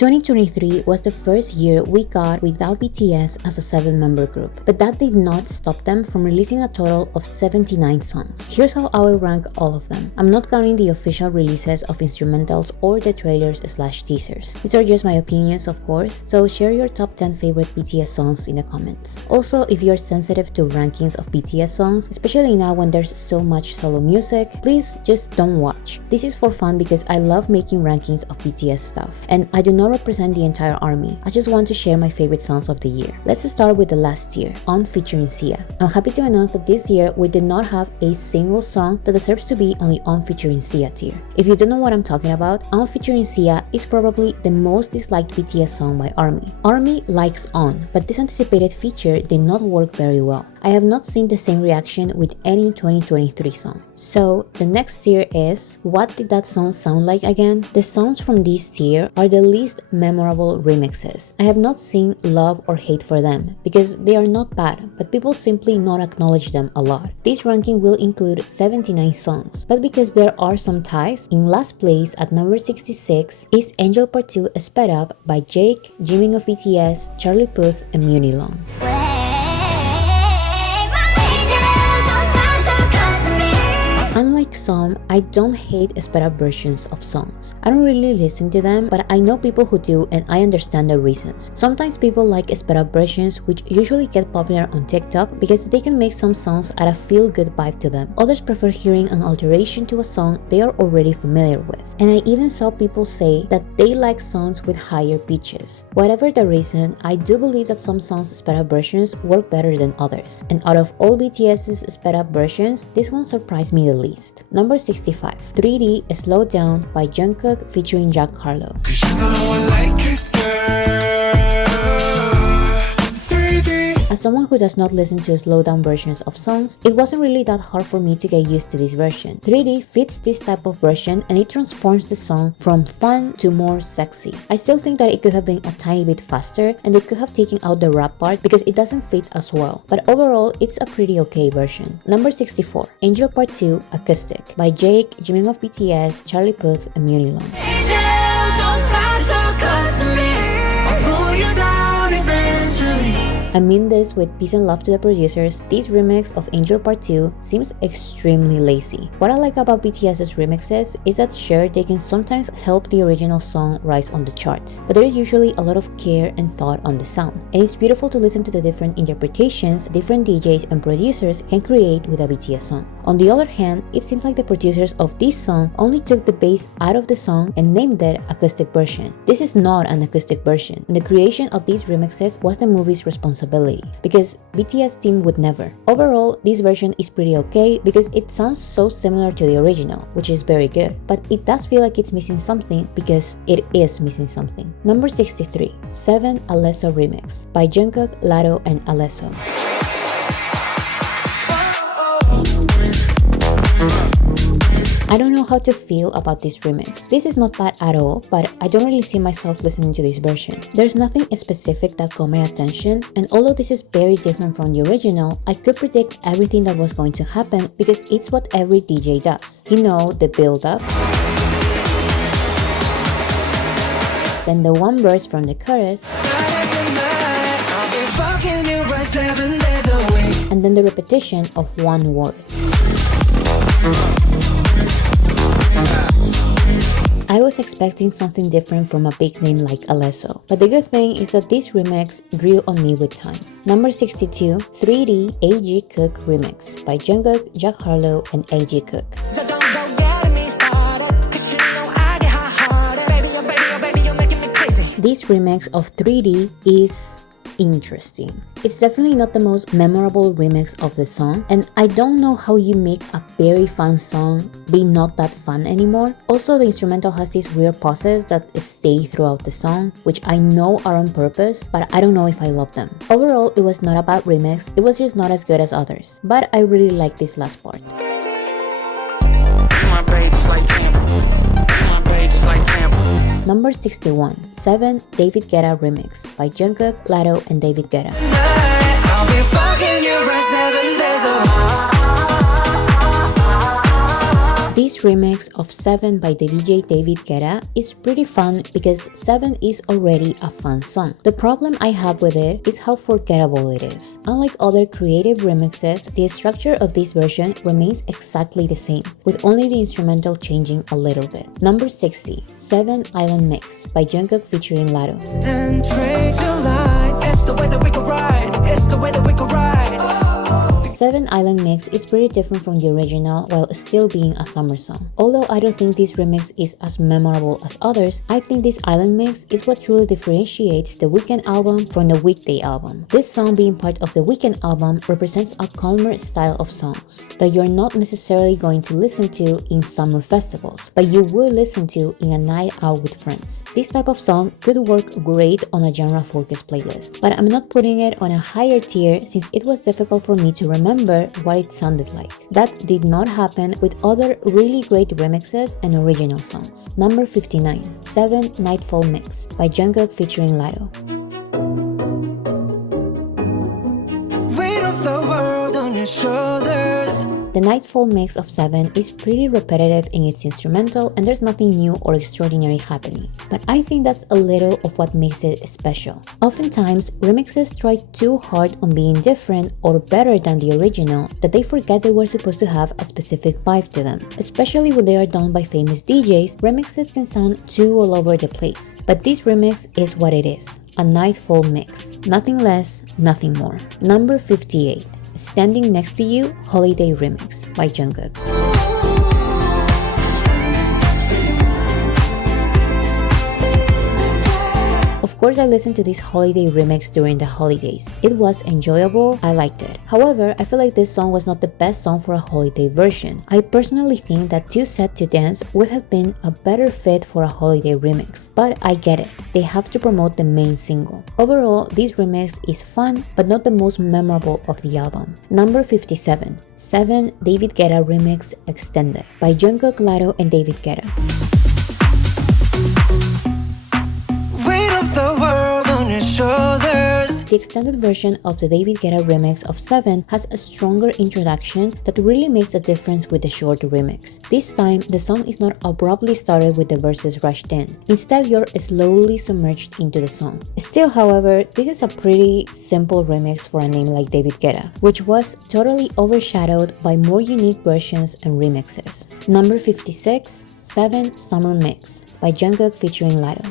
2023 was the first year we got without BTS as a 7-member group, but that did not stop them from releasing a total of 79 songs. Here's how I will rank all of them. I'm not counting the official releases of instrumentals or the trailers/teasers. These are just my opinions, of course, so share your top 10 favorite BTS songs in the comments. Also, if you're sensitive to rankings of BTS songs, especially now when there's so much solo music, please just don't watch. This is for fun because I love making rankings of BTS stuff, and I do not represent the entire army. I just want to share my favorite songs of the year. Let's start with the last tier, On featuring Sia. I'm happy to announce that this year we did not have a single song that deserves to be on the On featuring Sia tier. If you don't know what I'm talking about, On featuring Sia is probably the most disliked BTS song by ARMY. ARMY likes On, but this anticipated feature did not work very well. I have not seen the same reaction with any 2023 song. So the next tier is, what did that song sound like again? The songs from this tier are the least memorable remixes. I have not seen love or hate for them because they are not bad, but people simply not acknowledge them a lot. This ranking will include 79 songs, but because there are some ties, in last place at number 66 is Angel Part 2 Sped Up by Jake, Jimin of BTS, Charlie Puth, and Munilong. Unlike some, I don't hate sped up versions of songs. I don't really listen to them, but I know people who do and I understand the reasons. Sometimes people like sped up versions, which usually get popular on TikTok because they can make some songs add a feel-good vibe to them. Others prefer hearing an alteration to a song they are already familiar with. And I even saw people say that they like songs with higher pitches. Whatever the reason, I do believe that some songs' sped up versions work better than others. And out of all BTS's sped up versions, this one surprised me the least. Number 65, 3D Slow Down by Jungkook featuring Jack Harlow. As someone who does not listen to slowdown versions of songs, it wasn't really that hard for me to get used to this version. 3D fits this type of version and it transforms the song from fun to more sexy. I still think that it could have been a tiny bit faster and they could have taken out the rap part because it doesn't fit as well, but overall it's a pretty okay version. Number 64, Angel Part 2 Acoustic by Jake, Jimin of BTS, Charlie Puth, and Munilong. I mean this with peace and love to the producers. This remix of Angel Part 2 seems extremely lazy. What I like about BTS's remixes is that sure, they can sometimes help the original song rise on the charts, but there is usually a lot of care and thought on the sound. And it's beautiful to listen to the different interpretations different DJs and producers can create with a BTS song. On the other hand, it seems like the producers of this song only took the bass out of the song and named it acoustic version. This is not an acoustic version, and the creation of these remixes was the movie's responsibility because BTS team would never. Overall, this version is pretty okay because it sounds so similar to the original, which is very good, but it does feel like it's missing something because it is missing something. Number 63, 7 Alesso Remix by Jungkook, Latto, and Alesso. I don't know how to feel about this remix. This is not bad at all, but I don't really see myself listening to this version. There's nothing specific that caught my attention, and although this is very different from the original, I could predict everything that was going to happen because it's what every DJ does. You know, the build-up, then the one verse from the chorus, and then the repetition of one word. I was expecting something different from a big name like Alesso, but the good thing is that this remix grew on me with time. Number 62, 3D AG Cook Remix by Jungkook, Jack Harlow, and AG Cook. This remix of 3D is interesting. It's definitely not the most memorable remix of the song, and I don't know how you make a very fun song be not that fun anymore. Also, the instrumental has these weird pauses that stay throughout the song, which I know are on purpose, but I don't know if I love them. Overall, it was not a bad remix, it was just not as good as others, but I really like this last part. Number 61, 7 David Guetta Remix by Jungkook, Latto, and David Guetta. This remix of 7 by the DJ David Guetta is pretty fun because 7 is already a fun song. The problem I have with it is how forgettable it is. Unlike other creative remixes, the structure of this version remains exactly the same, with only the instrumental changing a little bit. Number 60, 7 Island Mix by Jungkook featuring Latto. And trace your lines. It's the way that we can ride. It's the way that we can ride. 7 Island Mix is pretty different from the original while still being a summer song. Although I don't think this remix is as memorable as others, I think this Island Mix is what truly differentiates the Weeknd album from the Weekday album. This song being part of the Weeknd album represents a calmer style of songs that you're not necessarily going to listen to in summer festivals, but you will listen to in a night out with friends. This type of song could work great on a genre-focused playlist, but I'm not putting it on a higher tier since it was difficult for me to remember what it sounded like. That did not happen with other really great remixes and original songs. Number 59, 7 Nightfall Mix by Jungkook featuring Latto. Weight of the world on your shoulders. The Nightfall mix of 7 is pretty repetitive in its instrumental and there's nothing new or extraordinary happening, but I think that's a little of what makes it special. Oftentimes, remixes try too hard on being different or better than the original that they forget they were supposed to have a specific vibe to them. Especially when they are done by famous DJs, remixes can sound too all over the place. But this remix is what it is, a Nightfall mix. Nothing less, nothing more. Number 58. Standing Next to You Holiday Remix by Jungkook. Of course, I listened to this holiday remix during the holidays. It was enjoyable, I liked it. However, I feel like this song was not the best song for a holiday version. I personally think that Too Sad to Dance would have been a better fit for a holiday remix. But I get it, they have to promote the main single. Overall, this remix is fun, but not the most memorable of the album. Number 57, 7 David Guetta Remix Extended by Jungkook, Latto, and David Guetta. The world on your shoulders. The extended version of the David Guetta remix of 7 has a stronger introduction that really makes a difference with the short remix. This time, the song is not abruptly started with the verses rushed in. Instead, you're slowly submerged into the song. Still, however, this is a pretty simple remix for a name like David Guetta, which was totally overshadowed by more unique versions and remixes. Number 56, 7 Summer Mix by Jungkook featuring Latto.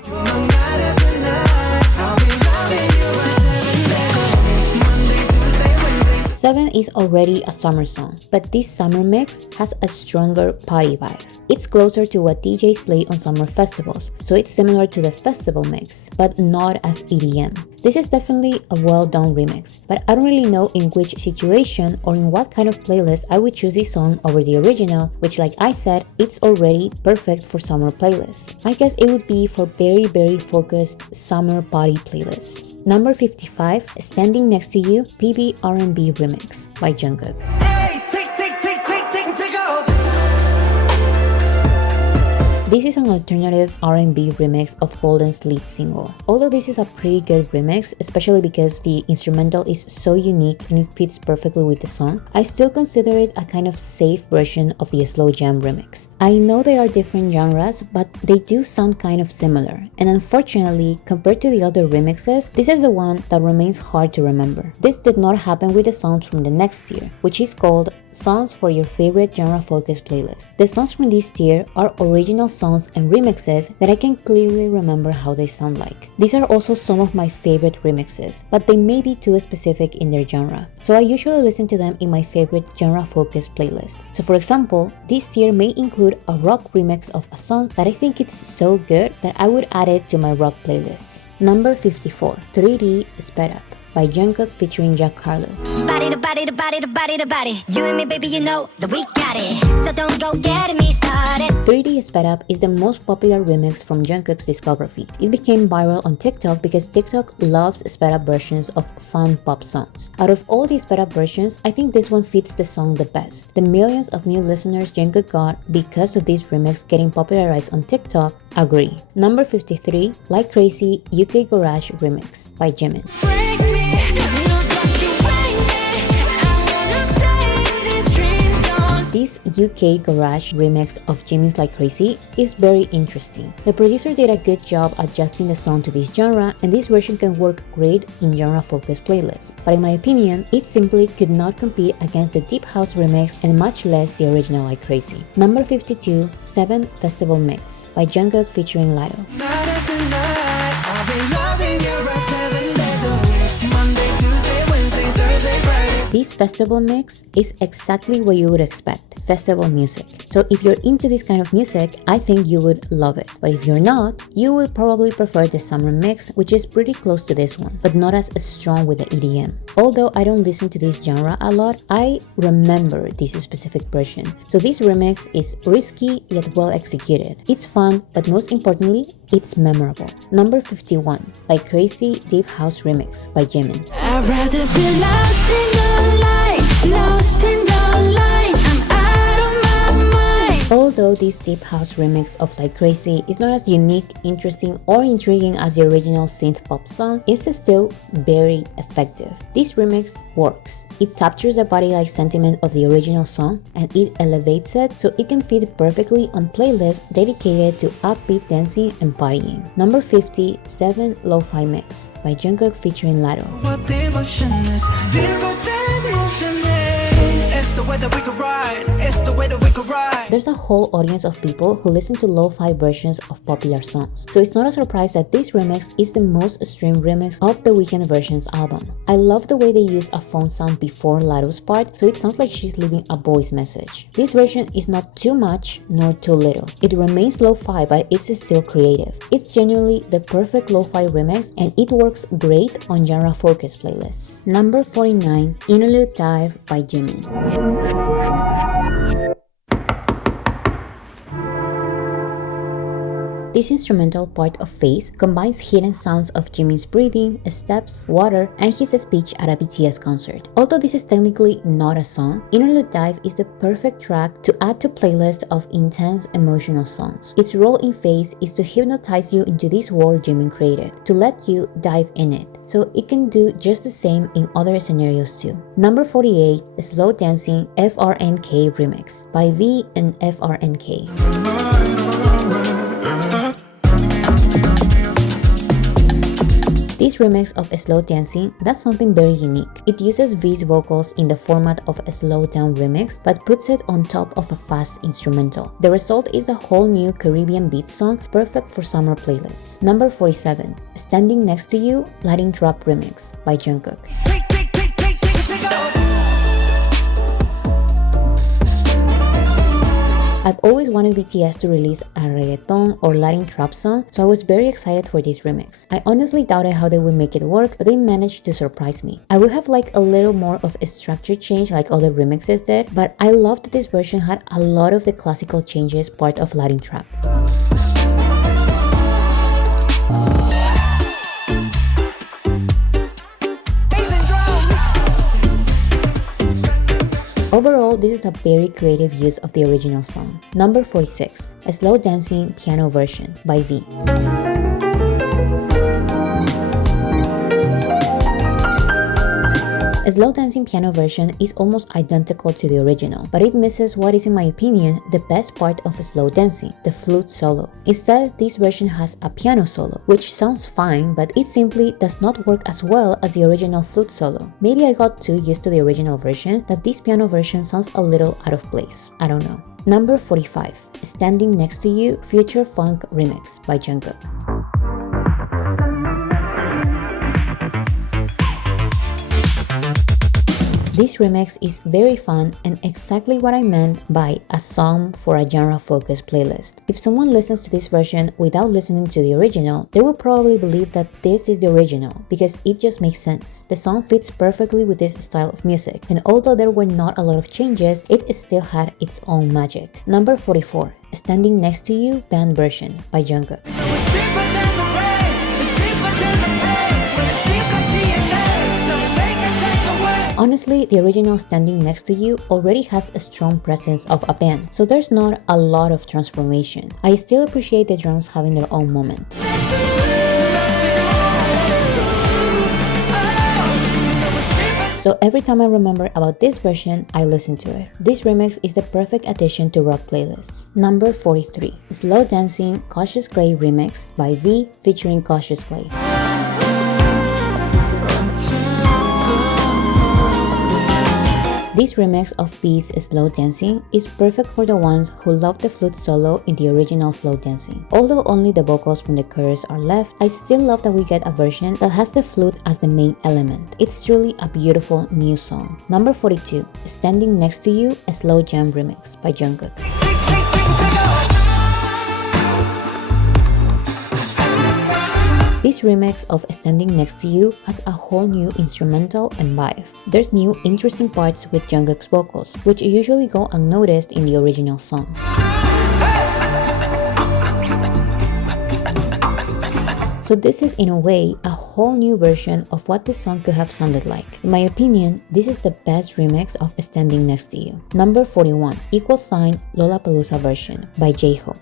7 is already a summer song, but this summer mix has a stronger party vibe. It's closer to what DJs play on summer festivals, so it's similar to the festival mix, but not as EDM. This is definitely a well-done remix, but I don't really know in which situation or in what kind of playlist I would choose this song over the original, which, like I said, it's already perfect for summer playlists. I guess it would be for very focused summer party playlists. Number 55, Standing Next to You PB R&B Remix by Jungkook. Hey, take off. This is an alternative R&B remix of Golden's lead single. Although this is a pretty good remix, especially because the instrumental is so unique and it fits perfectly with the song, I still consider it a kind of safe version of the slow jam remix. I know they are different genres, but they do sound kind of similar, and unfortunately, compared to the other remixes, this is the one that remains hard to remember. This did not happen with the songs from the next tier, which is called Songs for Your Favorite Genre-Focused Playlist. The songs from this tier are original songs and remixes that I can clearly remember how they sound like. These are also some of my favorite remixes, but they may be too specific in their genre, so I usually listen to them in my favorite genre-focused playlist. So for example, this tier may include a rock remix of a song that I think it's so good that I would add it to my rock playlists. Number 54, 3D Sped Up by Jungkook featuring Jack Harlow. Body to body to body to body to body. You and me, baby, you know that we got it. So don't go getting me started. 3D Sped Up is the most popular remix from Jungkook's discography. It became viral on TikTok because TikTok loves sped up versions of fun pop songs. Out of all the sped up versions, I think this one fits the song the best. The millions of new listeners Jungkook got because of this remix getting popularized on TikTok agree. Number 53, Like Crazy UK Garage Remix by Jimin. This This UK garage remix of Jimmy's Like Crazy is very interesting. The producer did a good job adjusting the song to this genre, and this version can work great in genre-focused playlists. But in my opinion, it simply could not compete against the Deep House remix and much less the original Like Crazy. Number 52, 7 Festival Mix by Jungkook featuring Lotto. Night after night, I'll be loving you right 7 days a week. Monday, Tuesday, Wednesday, Thursday, Friday. This festival mix is exactly what you would expect, festival music. So if you're into this kind of music, I think you would love it. But if you're not, you will probably prefer the summer mix, which is pretty close to this one, but not as strong with the EDM. Although I don't listen to this genre a lot, I remember this specific version. So this remix is risky yet well executed. It's fun, but most importantly, it's memorable. Number 51, Like Crazy Deep House Remix by Jimin. I'd rather be lost in the light, lost in the light. I'm out of my mind. Although this deep house remix of Like Crazy is not as unique, interesting, or intriguing as the original synth pop song, it's still very effective. This remix works. It captures the body-like sentiment of the original song and it elevates it so it can fit perfectly on playlists dedicated to upbeat dancing and partying. Number 50, 7 Lo-Fi Mix by Jungkook featuring Lotto. What the emotion is, deeper than the ocean is. It's the way that we could ride, it's the way that we could ride. There's a whole audience of people who listen to lo-fi versions of popular songs, so it's not a surprise that this remix is the most streamed remix of the Weeknd Versions album. I love the way they use a phone sound before Lotto's part, so it sounds like she's leaving a voice message. This version is not too much nor too little. It remains lo-fi, but it's still creative. It's genuinely the perfect lo-fi remix and it works great on genre-focused playlists. Number 49, Interlude Dive by Jimin. This instrumental part of Face combines hidden sounds of Jimin's breathing, steps, water, and his speech at a BTS concert. Although this is technically not a song, Interlude Dive is the perfect track to add to playlists of intense emotional songs. Its role in Face is to hypnotize you into this world Jimin created, to let you dive in it, so it can do just the same in other scenarios too. Number 48, Slow Dancing FRNK Remix by V and FRNK. This remix of Slow Dancing does something very unique. It uses V's vocals in the format of a slow down remix, but puts it on top of a fast instrumental. The result is a whole new Caribbean beat song, perfect for summer playlists. Number 47, Standing Next to You Latin Trap Remix by Jungkook. I've always wanted BTS to release a reggaeton or Latin trap song, so I was very excited for this remix. I honestly doubted how they would make it work, but they managed to surprise me. I would have liked a little more of a structure change like other remixes did, but I loved that this version had a lot of the classical changes part of Latin trap. Overall, this is a very creative use of the original song. Number 46, a slow dancing piano version by V. A slow dancing piano version is almost identical to the original, but it misses what is, in my opinion, the best part of slow dancing, the flute solo. Instead, this version has a piano solo, which sounds fine, but it simply does not work as well as the original flute solo. Maybe I got too used to the original version that this piano version sounds a little out of place. I don't know. Number 45, Standing Next to You Future Funk Remix by Jungkook. This remix is very fun and exactly what I meant by a song for a genre-focused playlist. If someone listens to this version without listening to the original, they will probably believe that this is the original because it just makes sense. The song fits perfectly with this style of music, and although there were not a lot of changes, it still had its own magic. Number 44, Standing Next to You Band Version by Jungkook. Honestly, the original Standing Next to You already has a strong presence of a band, so there's not a lot of transformation. I still appreciate the drums having their own moment. So So every time I remember about this version, I listen to it. This remix is the perfect addition to rock playlists. Number 43. Slow Dancing Cautious Clay Remix by V featuring Cautious Clay. This remix of V's Slow Dancing is perfect for the ones who love the flute solo in the original Slow Dancing. Although only the vocals from the chorus are left, I still love that we get a version that has the flute as the main element. It's truly a beautiful new song. Number 42. Standing Next to You, a Slow Jam Remix by Jungkook. This remix of Standing Next to You has a whole new instrumental and vibe. There's new interesting parts with Jungkook's vocals, which usually go unnoticed in the original song. So this is in a way a whole new version of what the song could have sounded like. In my opinion, this is the best remix of Standing Next to You. Number 41. Equal Sign Lollapalooza version by J-Hope.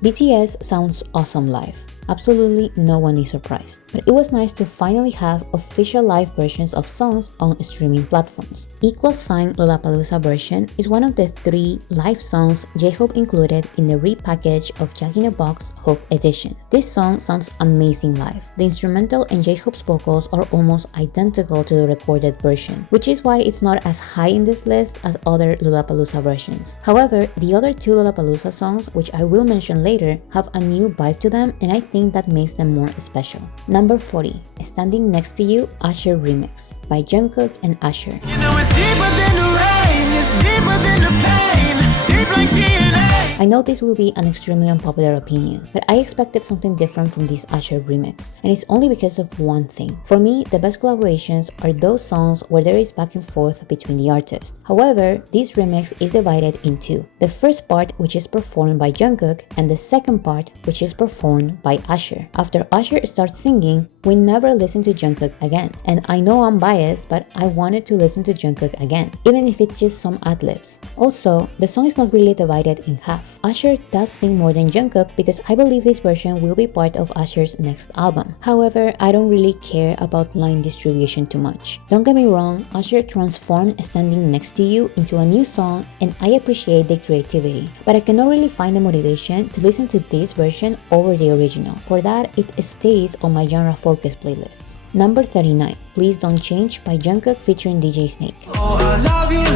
BTS sounds awesome live. Absolutely no one is surprised. But it was nice to finally have official live versions of songs on streaming platforms. Equal Sign Lollapalooza version is one of the 3 live songs J-Hope included in the repackage of Jack in the Box Hope Edition. This song sounds amazing live. The instrumental and J-Hope's vocals are almost identical to the recorded version, which is why it's not as high in this list as other Lollapalooza versions. However, the other 2 Lollapalooza songs, which I will mention later, have a new vibe to them, and I think that makes them more special. Number 40. Standing Next to You, Usher Remix by Jungkook and Usher. You know it's deeper than the rain, it's deeper than the pain, deep like DNA. I know this will be an extremely unpopular opinion, but I expected something different from this Usher remix, and it's only because of one thing. For me, the best collaborations are those songs where there is back and forth between the artists. However, this remix is divided in 2. The first part, which is performed by Jungkook, and the second part, which is performed by Usher. After Usher starts singing, we never listen to Jungkook again. And I know I'm biased, but I wanted to listen to Jungkook again, even if it's just some ad-libs. Also, the song is not really divided in half. Usher does sing more than Jungkook because I believe this version will be part of Usher's next album. However, I don't really care about line distribution too much. Don't get me wrong, Usher transformed Standing Next to You into a new song, and I appreciate the creativity, but I cannot really find the motivation to listen to this version over the original. For that, it stays on my genre focus playlists. Number 39. Please Don't Change by Jungkook featuring DJ Snake. Oh, I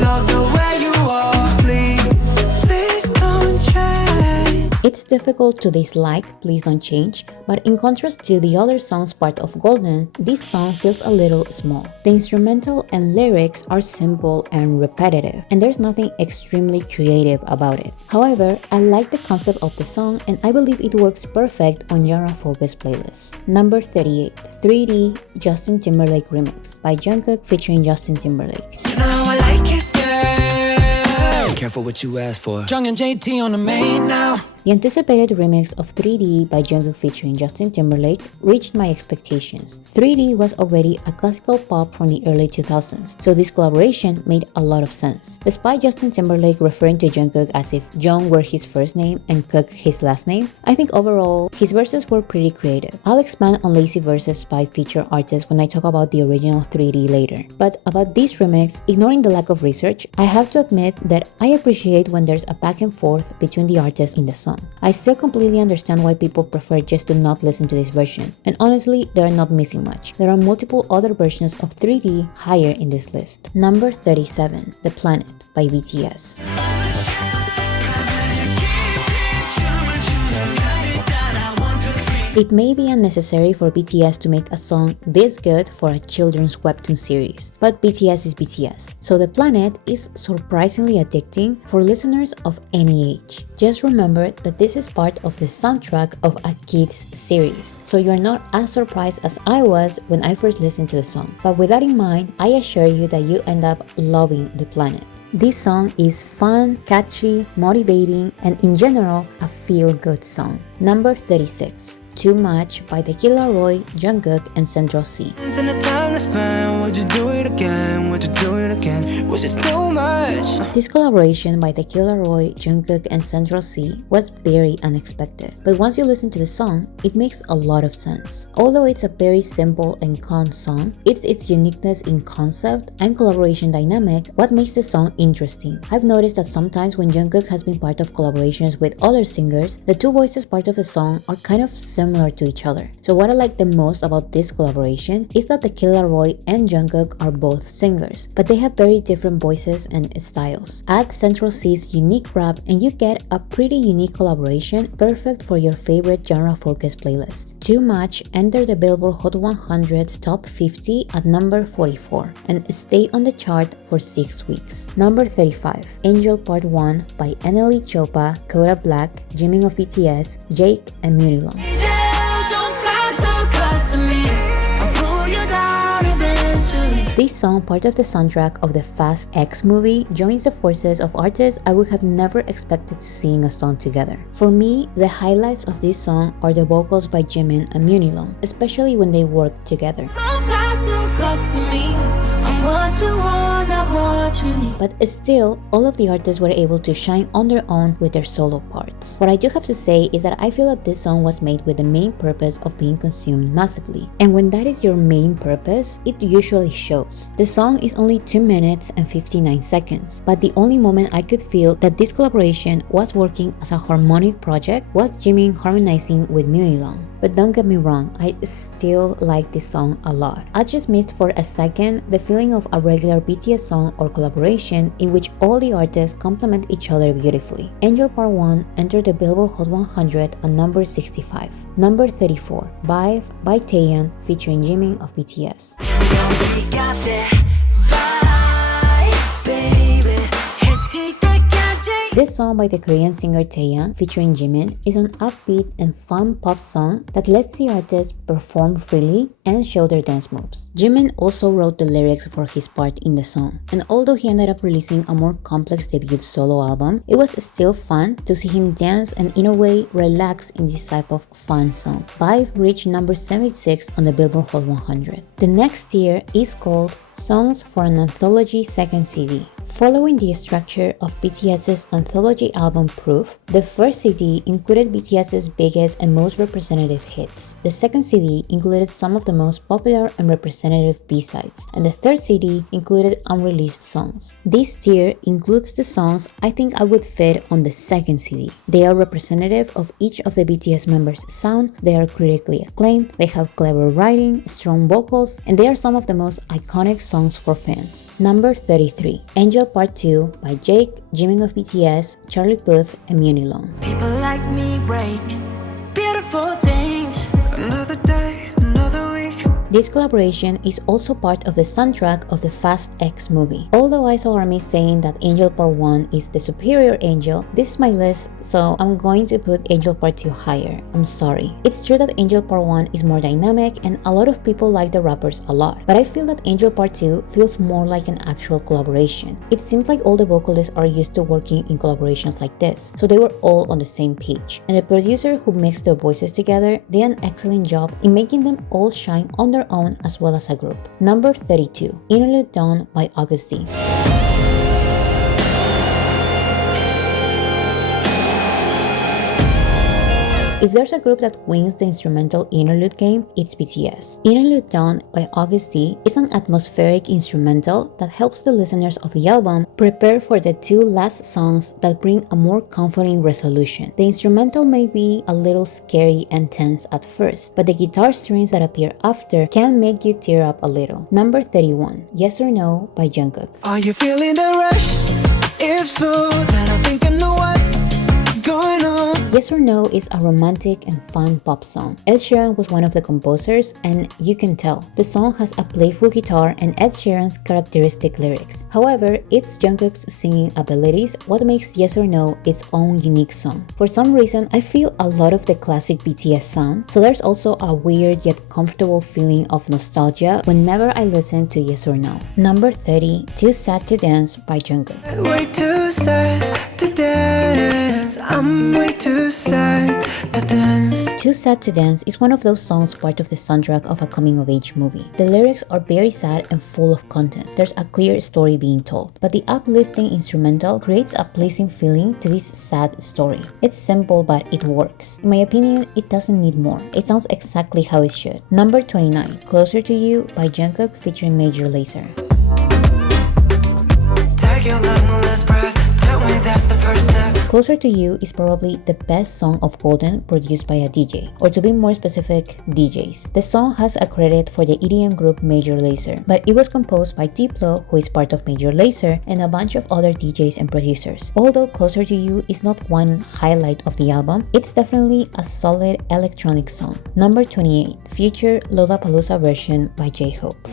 love the way you are, please don't change. It's difficult to dislike Please Don't Change, but in contrast to the other songs part of Golden, this song feels a little small. The instrumental and lyrics are simple and repetitive, and there's nothing extremely creative about it. However, I like the concept of the song, and I believe it works perfect on genre-focused playlists. Number 38. 3D Justin Timberlake Remix by Jungkook featuring Justin Timberlake. You know I like it, girl. Careful what you ask for. Jung and JT on the main now. The anticipated remix of 3D by Jungkook featuring Justin Timberlake reached my expectations. 3D was already a classical pop from the early 2000s, so this collaboration made a lot of sense. Despite Justin Timberlake referring to Jungkook as if Jung were his first name and Cook his last name, I think overall, his verses were pretty creative. I'll expand on lazy verses by feature artists when I talk about the original 3D later. But about this remix, ignoring the lack of research, I have to admit that I appreciate when there's a back and forth between the artists in the song. I still completely understand why people prefer just to not listen to this version, and honestly, they are not missing much. There are multiple other versions of 3D higher in this list. Number 37. The Planet by BTS. It may be unnecessary for BTS to make a song this good for a children's webtoon series, but BTS is BTS, so The Planet is surprisingly addicting for listeners of any age. Just remember that this is part of the soundtrack of a kids series, so you're not as surprised as I was when I first listened to the song. But with that in mind, I assure you that you end up loving The Planet. This song is fun, catchy, motivating, and in general, a feel-good song. Number 36. Too Much by The Kid Laroi, Jungkook, and Central C. In the time to spend, would you do it again? again? Would you do it again? Was it too much? This collaboration by The Kid Laroi, Jungkook, and Central C was very unexpected, but once you listen to the song, it makes a lot of sense. Although it's a very simple and calm song, it's its uniqueness in concept and collaboration dynamic what makes the song interesting. I've noticed that sometimes when Jungkook has been part of collaborations with other singers, the two voices part of the song are kind of similar to each other. So what I like the most about this collaboration is that The Kid Laroi and Jungkook are both singers, but they have very different voices and styles. Add Central C's unique rap and you get a pretty unique collaboration, perfect for your favorite genre-focused playlist. Too Much entered the Billboard Hot 100 Top 50 at number 44 and stayed on the chart for 6 weeks. Number 35, Angel Part 1 by NLE Choppa, Kodak Black, Jimin of BTS, Jake, and Munilong. Don't fly so close to me. I'll pull you down eventually. This song, part of the soundtrack of the Fast X movie, joins the forces of artists I would have never expected to sing a song together. For me, the highlights of this song are the vocals by Jimin and Munilong, especially when they work together. Don't fly so close to me. I'm what you want, not what you need. But still, all of the artists were able to shine on their own with their solo parts. What I do have to say is that I feel that this song was made with the main purpose of being consumed massively. And when that is your main purpose, it usually shows. The song is only 2 minutes and 59 seconds, but the only moment I could feel that this collaboration was working as a harmonic project was Jimin harmonizing with Munilong. But don't get me wrong, I still like this song a lot. I just missed for a second the feeling of a regular BTS song or collaboration in which all the artists complement each other beautifully. Angel Part 1 entered the Billboard Hot 100 at number 65. Number 34, Vibe by Taeyeon featuring Jimin of BTS. We got that vibe, baby. This song by the Korean singer Taeyeon featuring Jimin is an upbeat and fun pop song that lets the artist perform freely and show their dance moves. Jimin also wrote the lyrics for his part in the song, and although he ended up releasing a more complex debut solo album, it was still fun to see him dance and in a way relax in this type of fun song. Vibe reached number 76 on the Billboard Hot 100. The next tier is called Songs for an Anthology Second CD. Following the structure of BTS's anthology album Proof, the first CD included BTS's biggest and most representative hits. The second CD included some of the most popular and representative B-sides, and the third CD included unreleased songs. This tier includes the songs I think I would fit on the second CD. They are representative of each of the BTS members' sound, they are critically acclaimed, they have clever writing, strong vocals, and they are some of the most iconic songs for fans. Number 33, Angel Part 2 by Jake, Jimin of BTS, Charlie Puth, and Munilong. People like me break beautiful things. Another day, another week. This collaboration is also part of the soundtrack of the Fast X movie. Although I saw armies saying that Angel Part 1 is the superior Angel, this is my list, so I'm going to put Angel Part 2 higher. I'm sorry. It's true that Angel Part 1 is more dynamic and a lot of people like the rappers a lot, but I feel that Angel Part 2 feels more like an actual collaboration. It seems like all the vocalists are used to working in collaborations like this, so they were all on the same page. And the producer who mixed their voices together did an excellent job in making them all shine on their own as well as a group. Number 32, Interlude Dawn by August D. If there's a group that wins the instrumental interlude game, it's BTS. Interlude Dawn by August D is an atmospheric instrumental that helps the listeners of the album prepare for the two last songs that bring a more comforting resolution. The instrumental may be a little scary and tense at first, but the guitar strings that appear after can make you tear up a little. Number 31, Yes or No by Jungkook. Are you feeling the rush? If so, then I think I know what's going on. Yes or No is a romantic and fun pop song. Ed Sheeran was one of the composers, and you can tell. The song has a playful guitar and Ed Sheeran's characteristic lyrics. However, it's Jungkook's singing abilities what makes Yes or No its own unique song. For some reason, I feel a lot of the classic BTS sound, so there's also a weird yet comfortable feeling of nostalgia whenever I listen to Yes or No. Number 30, Too Sad to Dance by Jungkook. Way too sad to dance. dance. I'm way too sad to dance. Too Sad to Dance is one of those songs part of the soundtrack of a coming-of-age movie. The lyrics are very sad and full of content. There's a clear story being told, but the uplifting instrumental creates a pleasing feeling to this sad story. It's simple, but it works. In my opinion, it doesn't need more. It sounds exactly how it should. Number 29, Closer to You by Jungkook featuring Major Lazer. Take your last breath. Tell me that's the first step. Closer to You is probably the best song of Golden produced by a DJ, or to be more specific, DJs. The song has a credit for the EDM group Major Lazer, but it was composed by Diplo, who is part of Major Lazer, and a bunch of other DJs and producers. Although Closer to You is not one highlight of the album, it's definitely a solid electronic song. Number 28, Future Lollapalooza version by J-Hope.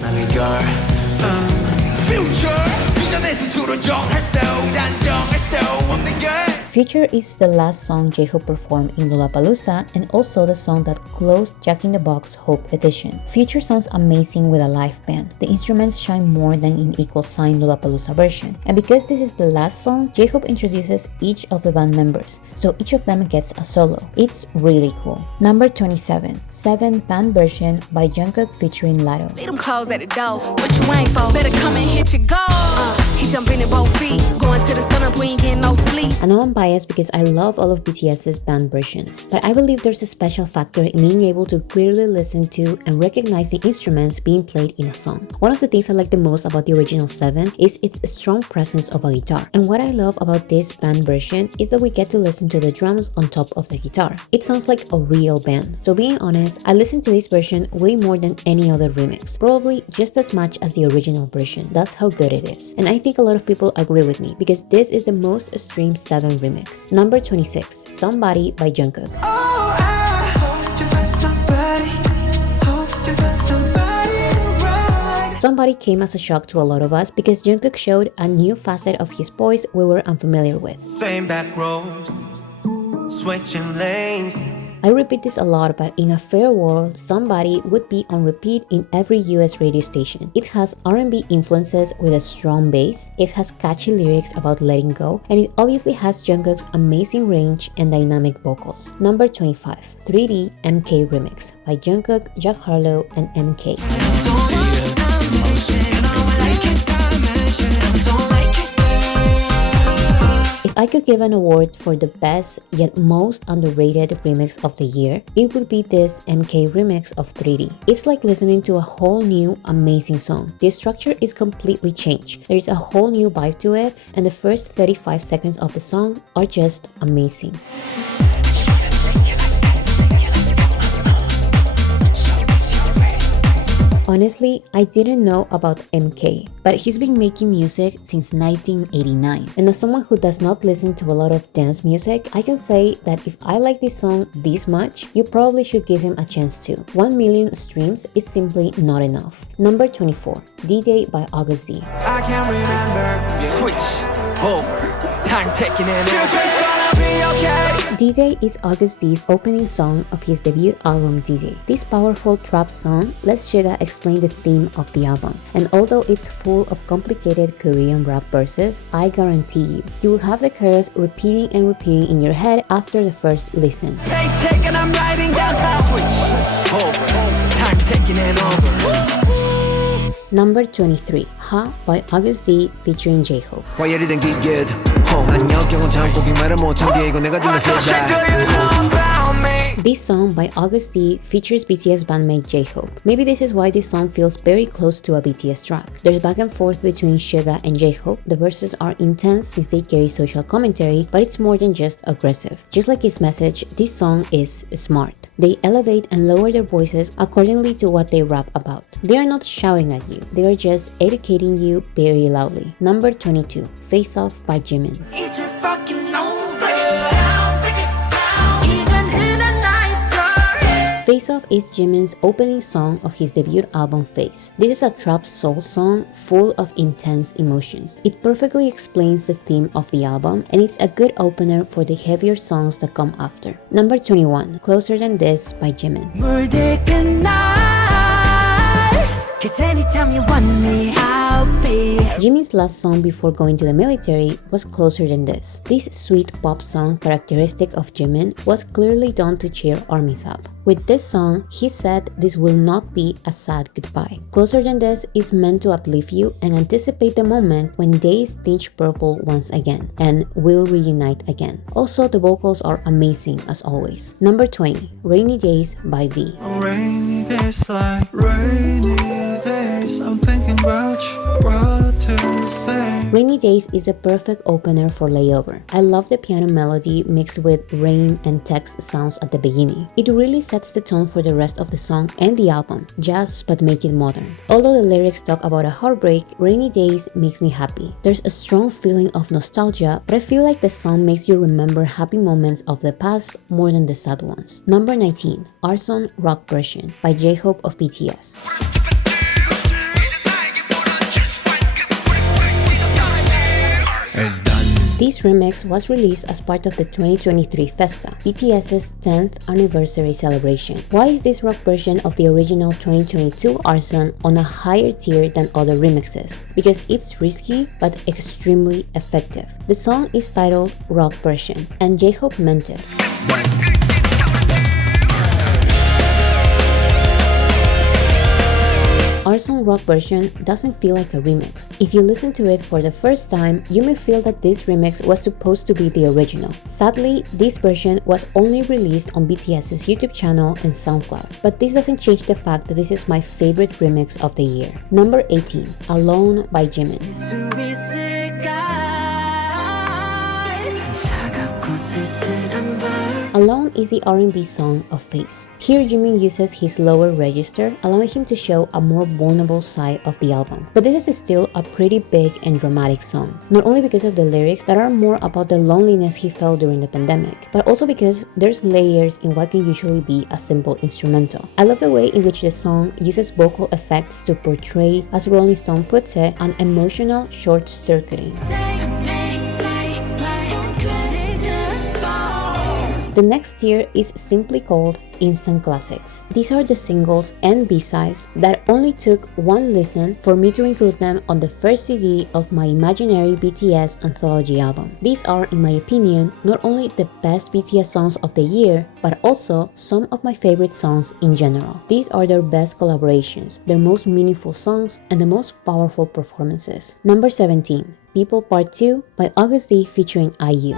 Future is the last song J-Hope performed in Lollapalooza and also the song that closed Jack in the Box Hope edition. Future sounds amazing with a live band. The instruments shine more than in equal sign Lollapalooza version. And because this is the last song, J-Hope introduces each of the band members, so each of them gets a solo. It's really cool. Number 27, 7 band version by Jungkook featuring Latto. Leave them clothes at the door. What you ain't for? Better come and hit your goal. He jumping in both feet. Going to the sun up, we ain't getting no sleep. I know I'm biased because I love all of BTS's band versions, but I believe there's a special factor in being able to clearly listen to and recognize the instruments being played in a song. One of the things I like the most about the original 7 is its strong presence of a guitar. And what I love about this band version is that we get to listen to the drums on top of the guitar. It sounds like a real band. So being honest, I listened to this version way more than any other remix, probably just as much as the original version. That's how good it is. And I think a lot of people agree with me because this is the most streamed 7 remix. Number 26, Somebody by Jungkook. Oh, I hope you find somebody. Hope you find somebody right. Somebody came as a shock to a lot of us because Jungkook showed a new facet of his voice we were unfamiliar with. Same back roads, switching lanes. I repeat this a lot, but in a fair world, Somebody would be on repeat in every US radio station. It has R&B influences with a strong bass, it has catchy lyrics about letting go, and it obviously has Jungkook's amazing range and dynamic vocals. Number 25, 3D MK Remix by Jungkook, Jack Harlow, and MK. If I could give an award for the best yet most underrated remix of the year, it would be this MK remix of 3D. It's like listening to a whole new amazing song. The structure is completely changed. There is a whole new vibe to it, and the first 35 seconds of the song are just amazing. Honestly, I didn't know about MK, but he's been making music since 1989. And as someone who does not listen to a lot of dance music, I can say that if I like this song this much, you probably should give him a chance too. 1 million streams is simply not enough. Number 24, D-Day by August D. I can't remember. Switch over. Time taking in. Future's gonna be okay. D-Day is August D's opening song of his debut album D-Day. This powerful trap song lets Suga explain the theme of the album, and although it's full of complicated Korean rap verses, I guarantee you will have the chorus repeating and repeating in your head after the first listen. They take and I'm riding downtown. Switch over. Time taking it over. Number 23, Ha by August D featuring J-Hope. This song by August D features BTS bandmate J-Hope. Maybe this is why this song feels very close to a BTS track. There's back and forth between Suga and J-Hope. The verses are intense since they carry social commentary, but it's more than just aggressive. Just like its message, this song is smart. They elevate and lower their voices accordingly to what they rap about. They are not shouting at you, they are just educating you very loudly. Number 22, Face Off by Jimin. It's your fucking over. Break it down. Even in a nice story. Face Off is Jimin's opening song of his debut album Face. This is a trap soul song full of intense emotions. It perfectly explains the theme of the album, and it's a good opener for the heavier songs that come after. Number 21, Closer Than This by Jimin. Cause anytime you want me out I'll be. Jimin's last song before going to the military was Closer Than This. This sweet pop song characteristic of Jimin was clearly done to cheer armies up. With this song, he said this will not be a sad goodbye. Closer Than This is meant to uplift you and anticipate the moment when days tinge purple once again and will reunite again. Also, the vocals are amazing as always. Number 20, Rainy Days by V. Rainy days like rainy days. I'm thinking about you, what to say. Rainy Days is the perfect opener for Layover. I love the piano melody mixed with rain and text sounds at the beginning. It really sets the tone for the rest of the song and the album, jazz but make it modern. Although the lyrics talk about a heartbreak, Rainy Days makes me happy. There's a strong feeling of nostalgia, but I feel like the song makes you remember happy moments of the past more than the sad ones. Number 19, Arson Rock Version by J-Hope of BTS. It's done. This remix was released as part of the 2023 Festa, BTS's 10th anniversary celebration. Why is this rock version of the original 2022 Arson on a higher tier than other remixes? Because it's risky but extremely effective. The song is titled Rock Version, and J-Hope meant it. Arson Rock Version doesn't feel like a remix. If you listen to it for the first time, you may feel that this remix was supposed to be the original. Sadly, this version was only released on BTS's YouTube channel and SoundCloud. But this doesn't change the fact that this is my favorite remix of the year. Number 18, Alone by Jimin. Alone is the R&B song of Face. Here Jimin uses his lower register, allowing him to show a more vulnerable side of the album. But this is still a pretty big and dramatic song, not only because of the lyrics that are more about the loneliness he felt during the pandemic, but also because there's layers in what can usually be a simple instrumental. I love the way in which the song uses vocal effects to portray, as Rolling Stone puts it, an emotional short-circuiting. The next tier is simply called Instant Classics. These are the singles and B-sides that only took one listen for me to include them on the first CD of my imaginary BTS anthology album. These are, in my opinion, not only the best BTS songs of the year, but also some of my favorite songs in general. These are their best collaborations, their most meaningful songs, and the most powerful performances. Number 17, People Part 2 by August D featuring IU.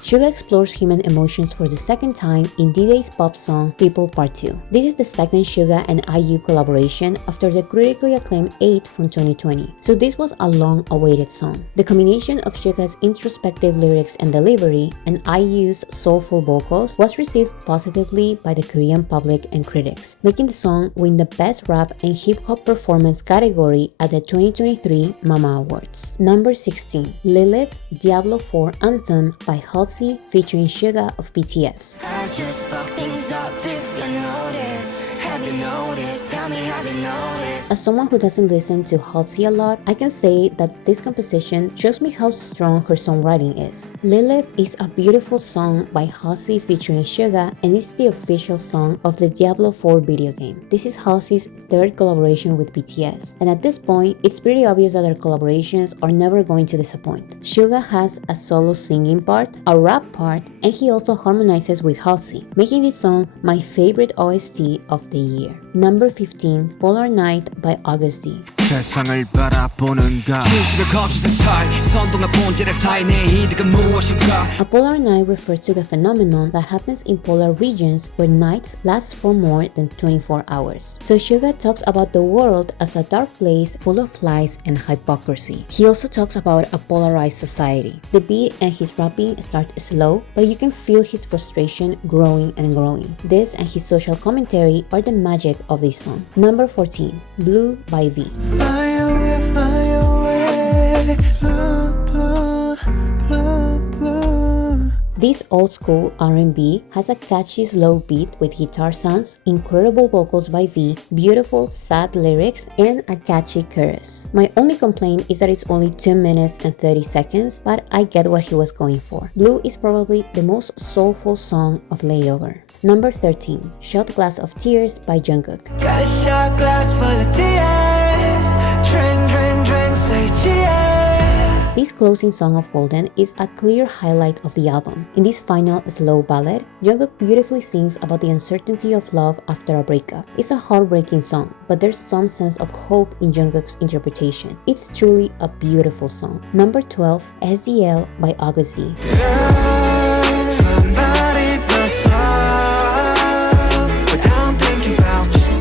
Suga explores human emotions for the second time in D-Day's pop song People Part 2. This is the second Suga and IU collaboration after the critically acclaimed 8 from 2020, so this was a long-awaited song. The combination of Suga's introspective lyrics and delivery and IU's soulful vocals was received positively by the Korean public and critics, making the song win the Best Rap and Hip Hop Performance category at the 2023 Mama Awards. Number 16, Lilith, Diablo 4 Anthem by Halsey featuring Suga of BTS. I just fuck things up if you notice. Have you noticed? Tell me, have you noticed? As someone who doesn't listen to Halsey a lot, I can say that this composition shows me how strong her songwriting is. Lilith is a beautiful song by Halsey featuring Suga, and it's the official song of the Diablo 4 video game. This is Halsey's third collaboration with BTS, and at this point, it's pretty obvious that their collaborations are never going to disappoint. Suga has a solo singing part, a rap part, and he also harmonizes with Halsey, making this song my favorite OST of the year. Number 15, Polar Night by August D. 세상을 바라보는가 지식을 거짓의 차이 선동과 본질의 사이 내 이득은 무엇일까. A polar night refers to the phenomenon that happens in polar regions where nights last for more than 24 hours. So Suga talks about the world as a dark place full of lies and hypocrisy. He also talks about a polarized society. The beat and his rapping start slow, but you can feel his frustration growing and growing. This and his social commentary are the magic of this song. Number 14, Blue by V. Fly away, blue, blue, blue, blue. This old-school R&B has a catchy slow beat with guitar sounds, incredible vocals by V, beautiful sad lyrics, and a catchy chorus. My only complaint is that it's only 2 minutes and 30 seconds, but I get what he was going for. Blue is probably the most soulful song of Layover. Number 13, Shot Glass of Tears by Jungkook. Got a shot glass full of tears. Drink, say cheers. This closing song of Golden is a clear highlight of the album. In this final slow ballad, Jungkook beautifully sings about the uncertainty of love after a breakup. It's a heartbreaking song, but there's some sense of hope in Jungkook's interpretation. It's truly a beautiful song. Number 12, SDL by August Z.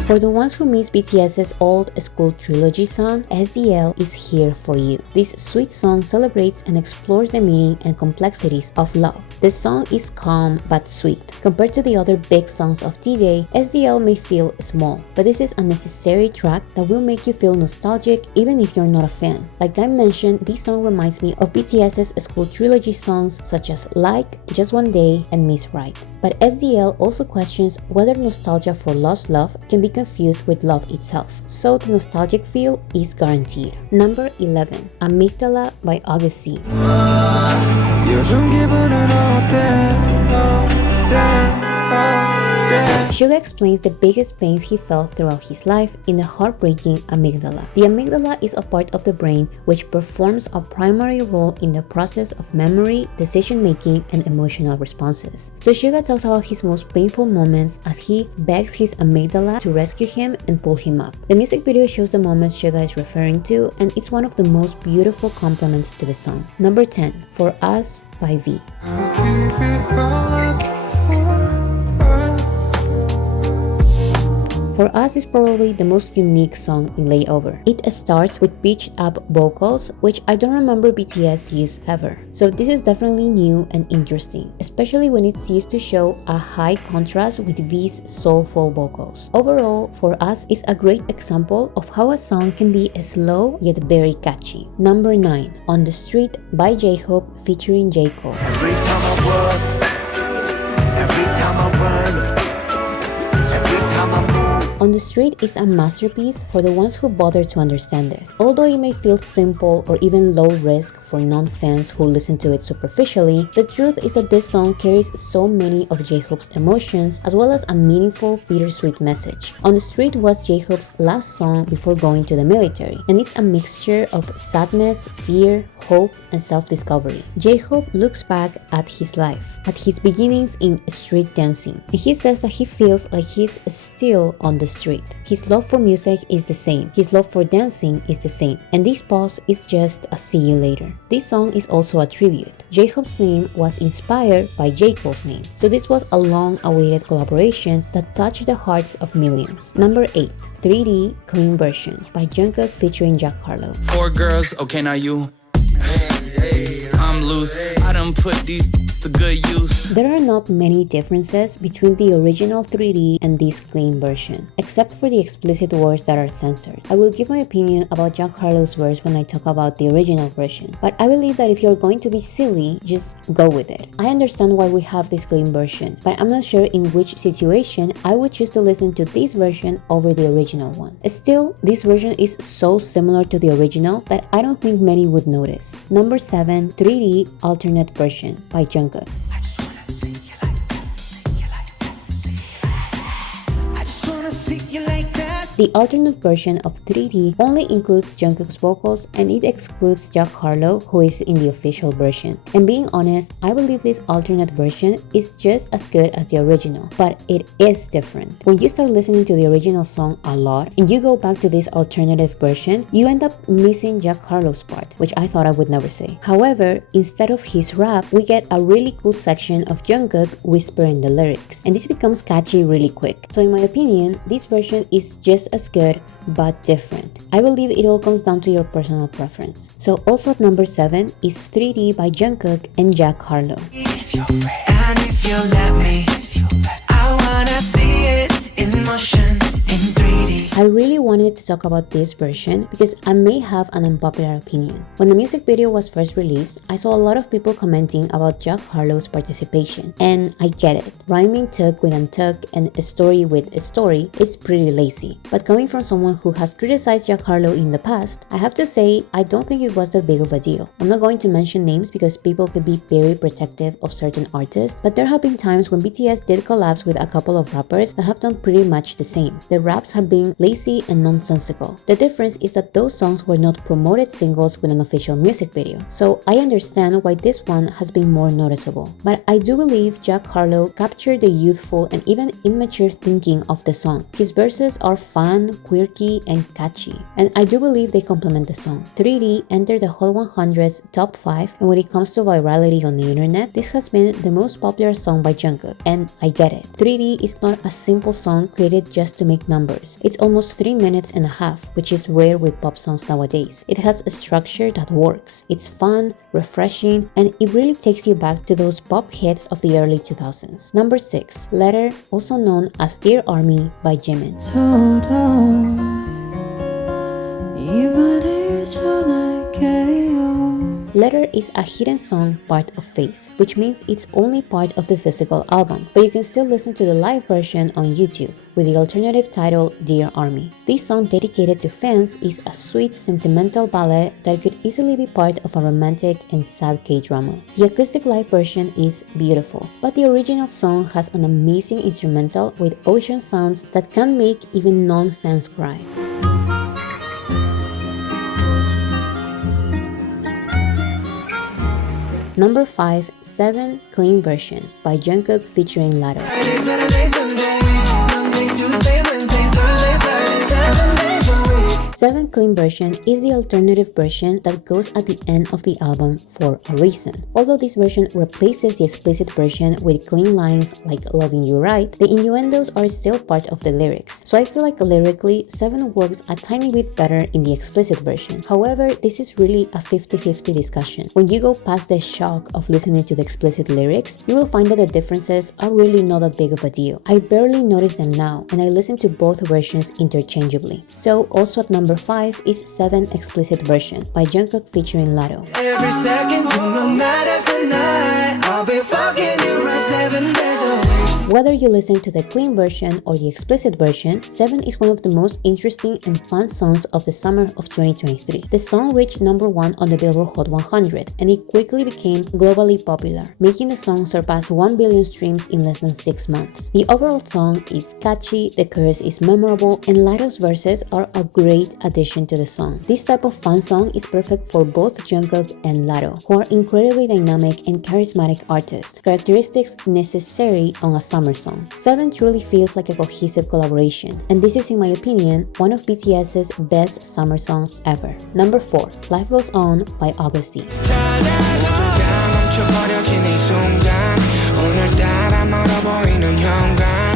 For the ones who miss BTS's old school trilogy song, SDL is here for you. This sweet song celebrates and explores the meaning and complexities of love. The song is calm but sweet. Compared to the other big songs of D-Day, SDL may feel small, but this is a necessary track that will make you feel nostalgic even if you're not a fan. Like I mentioned, this song reminds me of BTS's school trilogy songs such as Like, Just One Day, and Miss Right. But SDL also questions whether nostalgia for lost love can be confused with love itself, so the nostalgic feel is guaranteed. Number 11, Amygdala by August Z. Suga explains the biggest pains he felt throughout his life in the heartbreaking amygdala. The amygdala is a part of the brain which performs a primary role in the process of memory, decision-making, and emotional responses. So Suga talks about his most painful moments as he begs his amygdala to rescue him and pull him up. The music video shows the moments Suga is referring to, and it's one of the most beautiful compliments to the song. Number 10, For Us by V. For Us is probably the most unique song in Layover. It starts with pitched up vocals, which I don't remember BTS use ever. So this is definitely new and interesting, especially when it's used to show a high contrast with V's soulful vocals. Overall, For Us is a great example of how a song can be slow yet very catchy. Number 9, On the Street by J-Hope featuring J. Cole. Every time I work, every time I run, every time I move. On the Street is a masterpiece for the ones who bother to understand it. Although it may feel simple or even low risk for non-fans who listen to it superficially, the truth is that this song carries so many of J-Hope's emotions as well as a meaningful, bittersweet message. On the Street was J-Hope's last song before going to the military, and it's a mixture of sadness, fear, hope, and self-discovery. J-Hope looks back at his life, at his beginnings in street dancing, and he says that he feels like he's still on the street. His love for music is the same, his love for dancing is the same, and this pause is just a see you later. This song is also a tribute. J-Hope's name was inspired by J. Cole's name, so this was a long-awaited collaboration that touched the hearts of millions. Number 8, 3D Clean Version by Jungkook featuring Jack Harlow. 4 girls, okay now you. I'm loose, I done put these to good use. There are not many differences between the original 3D and this clean version, except for the explicit words that are censored. I will give my opinion about Jack Harlow's verse when I talk about the original version, but I believe that if you're going to be silly, just go with it. I understand why we have this clean version, but I'm not sure in which situation I would choose to listen to this version over the original one. Still, this version is so similar to the original that I don't think many would notice. Number 7, 3D alternate version by Jungkook. The alternate version of 3D only includes Jungkook's vocals and it excludes Jack Harlow, who is in the official version. And being honest, I believe this alternate version is just as good as the original, but it is different. When you start listening to the original song a lot and you go back to this alternative version, you end up missing Jack Harlow's part, which I thought I would never say. However, instead of his rap, we get a really cool section of Jungkook whispering the lyrics, and this becomes catchy really quick. So in my opinion, this version is just as good but different. I believe it all comes down to your personal preference. So also at number 7 is 3D by Jungkook and Jack Harlow. If you let me, I wanna see it in motion in 3D. I really wanted to talk about this version because I may have an unpopular opinion. When the music video was first released, I saw a lot of people commenting about Jack Harlow's participation, and I get it. Rhyming tug with untug and a story with a story is pretty lazy. But coming from someone who has criticized Jack Harlow in the past, I have to say I don't think it was that big of a deal. I'm not going to mention names because people could be very protective of certain artists, but there have been times when BTS did collabs with a couple of rappers that have done pretty much the same. The raps have been lazy and nonsensical. The difference is that those songs were not promoted singles with an official music video, so I understand why this one has been more noticeable. But I do believe Jack Harlow captured the youthful and even immature thinking of the song. His verses are fun, quirky, and catchy, and I do believe they complement the song. 3D entered the Hot 100's top 5, and when it comes to virality on the internet, this has been the most popular song by Jungkook, and I get it. 3D is not a simple song created just to make numbers. It's almost 3 minutes and a half, which is rare with pop songs nowadays. It has a structure that works. It's fun, refreshing, and it really takes you back to those pop hits of the early 2000s. Number 6, Letter, also known as Dear Army by Jimin. Letter is a hidden song part of Face, which means it's only part of the physical album, but you can still listen to the live version on YouTube with the alternative title Dear Army. This song dedicated to fans is a sweet, sentimental ballad that could easily be part of a romantic and sad K-drama. The acoustic live version is beautiful, but the original song has an amazing instrumental with ocean sounds that can make even non-fans cry. Number 5, 7 Clean Version by Jungkook featuring Latto. Friday, Saturday, Sunday, Monday, Tuesday, Wednesday, Thursday, Friday, 7 days a week. 7 Clean Version is the alternative version that goes at the end of the album for a reason. Although this version replaces the explicit version with clean lines like Loving You Right, the innuendos are still part of the lyrics. So I feel like lyrically, 7 works a tiny bit better in the explicit version. However, this is really a 50-50 discussion. When you go past the shock of listening to the explicit lyrics, you will find that the differences are really not that big of a deal. I barely notice them now, and I listen to both versions interchangeably. So also at number 5 is 7 Explicit Version by Jungkook featuring Latto. Every second, you know, night after night, I'll be fucking you right 7 days a week. Whether you listen to the clean version or the explicit version, 7 is one of the most interesting and fun songs of the summer of 2023. The song reached number 1 on the Billboard Hot 100, and it quickly became globally popular, making the song surpass 1 billion streams in less than 6 months. The overall song is catchy, the chorus is memorable, and Latto's verses are a great addition to the song. This type of fun song is perfect for both Jungkook and Latto, who are incredibly dynamic and charismatic artists, characteristics necessary on a summer song. 7 truly feels like a cohesive collaboration, and this is, in my opinion, one of BTS's best summer songs ever. Number 4, Life Goes On by Augusty.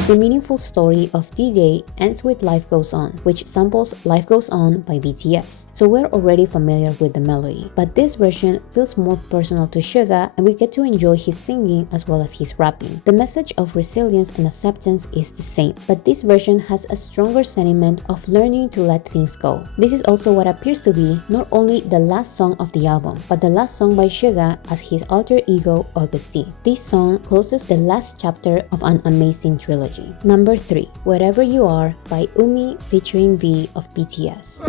The meaningful story of D-Day ends with Life Goes On, which samples Life Goes On by BTS, so we're already familiar with the melody. But this version feels more personal to Suga, and we get to enjoy his singing as well as his rapping. The message of resilience and acceptance is the same, but this version has a stronger sentiment of learning to let things go. This is also what appears to be not only the last song of the album, but the last song by Suga as his alter ego Augusty. This song closes the last chapter of an amazing trilogy. Number 3, Wherever You Are by Umi featuring V of BTS.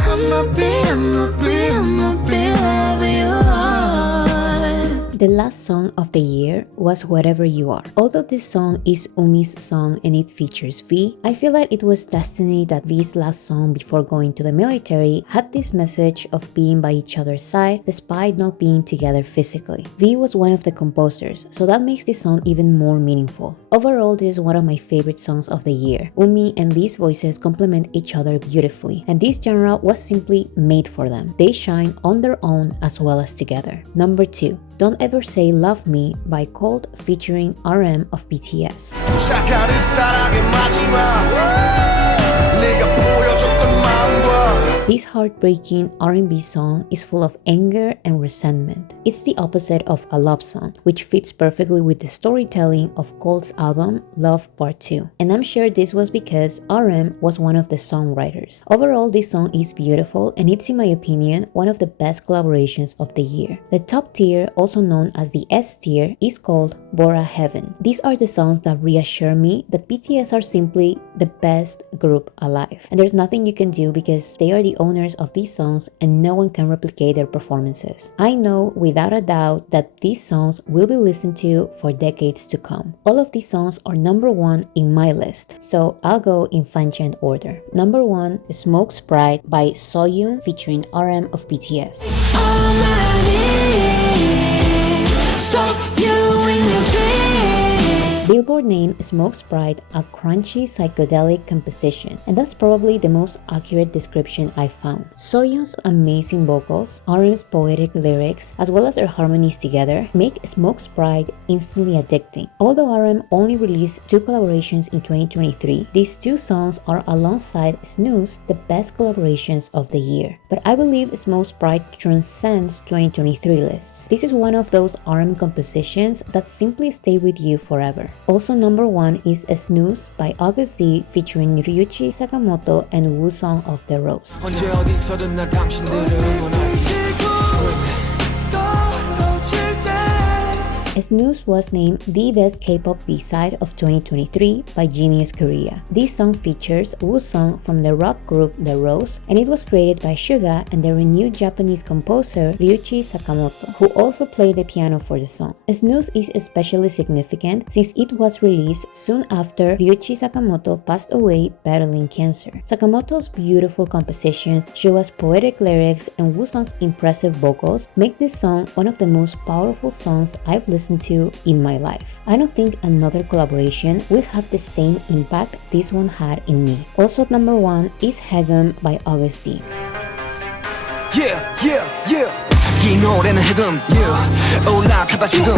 The last song of the year was Wherever You Are. Although this song is Umi's song and it features V, I feel like it was destiny that V's last song before going to the military had this message of being by each other's side despite not being together physically. V was one of the composers, so that makes this song even more meaningful. Overall, this is one of my favorite songs of the year. Umi and V's voices complement each other beautifully, and this genre was simply made for them. They shine on their own as well as together. Number 2, Don't Ever Say Love Me by Cold featuring RM of BTS. 착한 사랑의 마지막 내가 보여줬던 마음과 This heartbreaking R&B song is full of anger and resentment. It's the opposite of a love song, which fits perfectly with the storytelling of Cole's album Love Part 2. And I'm sure this was because RM was one of the songwriters. Overall, this song is beautiful and it's, in my opinion, one of the best collaborations of the year. The top tier, also known as the S tier, is called Bora Heaven. These are the songs that reassure me that BTS are simply the best group alive. And there's nothing you can do because they are the owners of these songs and no one can replicate their performances. I know without a doubt that these songs will be listened to for decades to come. All of these songs are number 1 in my list, so I'll go in fan-chant order. Number 1, Smoke Sprite by Soyoon featuring RM of BTS. Billboard named Smoke Sprite a crunchy psychedelic composition, and that's probably the most accurate description I found. Soyoon's amazing vocals, RM's poetic lyrics, as well as their harmonies together, make Smoke Sprite instantly addicting. Although RM only released 2 collaborations in 2023, these 2 songs are alongside Snooze the best collaborations of the year. But I believe Smoke Sprite transcends 2023 lists. This is one of those RM compositions that simply stay with you forever. Also number 1 is A Snooze by August D featuring Ryuichi Sakamoto and Woo-sung of The Rose. 언제 어디서든 날 당신들을 응원할게. Snooze was named the best K-pop B-side of 2023 by Genius Korea. This song features Woo-sung from the rock group The Rose, and it was created by Suga and the renewed Japanese composer Ryuichi Sakamoto, who also played the piano for the song. Snooze is especially significant since it was released soon after Ryuichi Sakamoto passed away battling cancer. Sakamoto's beautiful composition, Suga's poetic lyrics, and Woo-sung's impressive vocals make this song one of the most powerful songs I've listened to in my life. I don't think another collaboration will have the same impact this one had in me. Also at number 1 is Hegum by August D. 이 노래는 해금 올라타봐 지금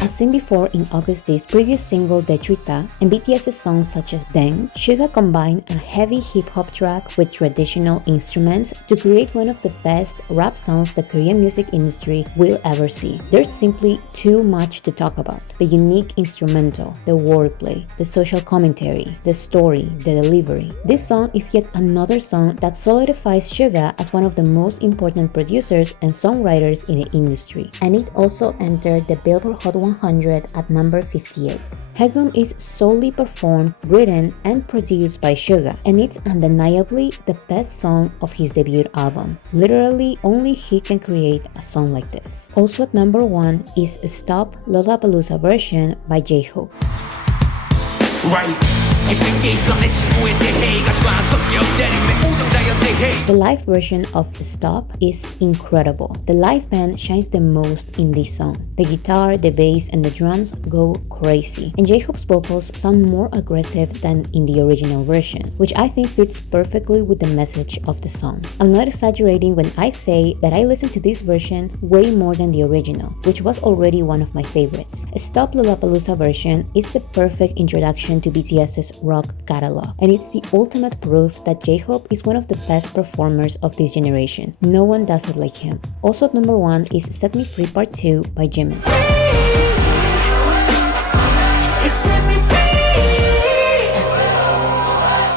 As seen before in August D's previous single Dechuita and BTS's songs such as Deng, Suga combined a heavy hip-hop track with traditional instruments to create one of the best rap songs the Korean music industry will ever see. There's simply too much to talk about. The unique instrumental, the wordplay, the social commentary, the story, the delivery. This song is yet another song that solidifies Suga as one of the most important producers and songwriters in the industry. And it also entered the Billboard Hot 100 at number 58. Hegum is solely performed, written, and produced by Suga, and it's undeniably the best song of his debut album. Literally, only he can create a song like this. Also at number 1 is Stop Lollapalooza version by J-Hope. The live version of Stop is incredible. The live band shines the most in this song. The guitar, the bass, and the drums go crazy. And J-Hope's vocals sound more aggressive than in the original version, which I think fits perfectly with the message of the song. I'm not exaggerating when I say that I listened to this version way more than the original, which was already one of my favorites. Stop Lollapalooza version is the perfect introduction to BTS's rock catalog, and it's the ultimate proof that J-Hope is one of the best performers of this generation. No one does it like him. Also at number 1 is Set Me Free Part 2 by Jimin.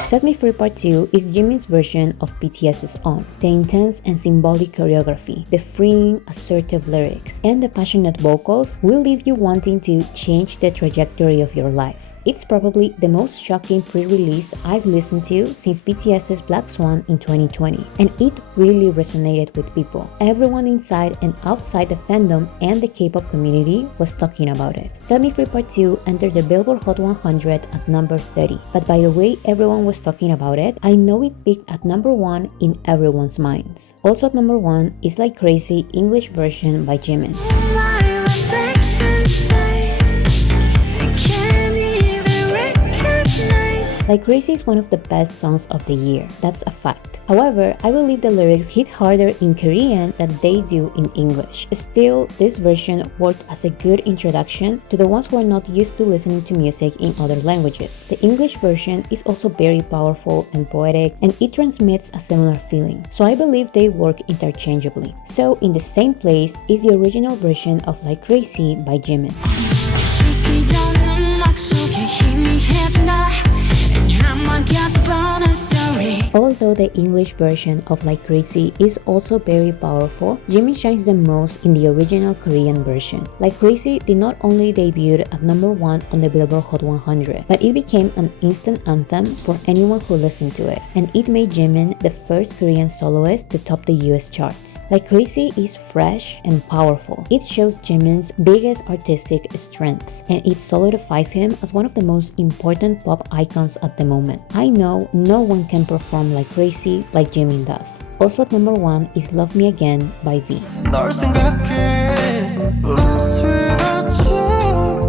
Set Me Free Part 2 is Jimin's version of BTS's own. The intense and symbolic choreography, the freeing, assertive lyrics, and the passionate vocals will leave you wanting to change the trajectory of your life. It's probably the most shocking pre-release I've listened to since BTS's Black Swan in 2020, and it really resonated with people. Everyone inside and outside the fandom and the K-pop community was talking about it. Set Me Free Part 2 entered the Billboard Hot 100 at number 30, but by the way everyone was talking about it, I know it peaked at number 1 in everyone's minds. Also at number 1 is Like Crazy English version by Jimin. Like Crazy is one of the best songs of the year, that's a fact. However, I believe the lyrics hit harder in Korean than they do in English. Still, this version worked as a good introduction to the ones who are not used to listening to music in other languages. The English version is also very powerful and poetic, and it transmits a similar feeling, so I believe they work interchangeably. So in the same place is the original version of Like Crazy by Jimin. Although the English version of Like Crazy is also very powerful, Jimin shines the most in the original Korean version. Like Crazy did not only debut at number 1 on the Billboard Hot 100, but it became an instant anthem for anyone who listened to it, and it made Jimin the first Korean soloist to top the US charts. Like Crazy is fresh and powerful. It shows Jimin's biggest artistic strengths, and it solidifies him as one of the most important pop icons at the moment. I know no one can perform Like Crazy like Jimin does. Also at number 1 is Love Me Again by V. 널 생각해 lost without you,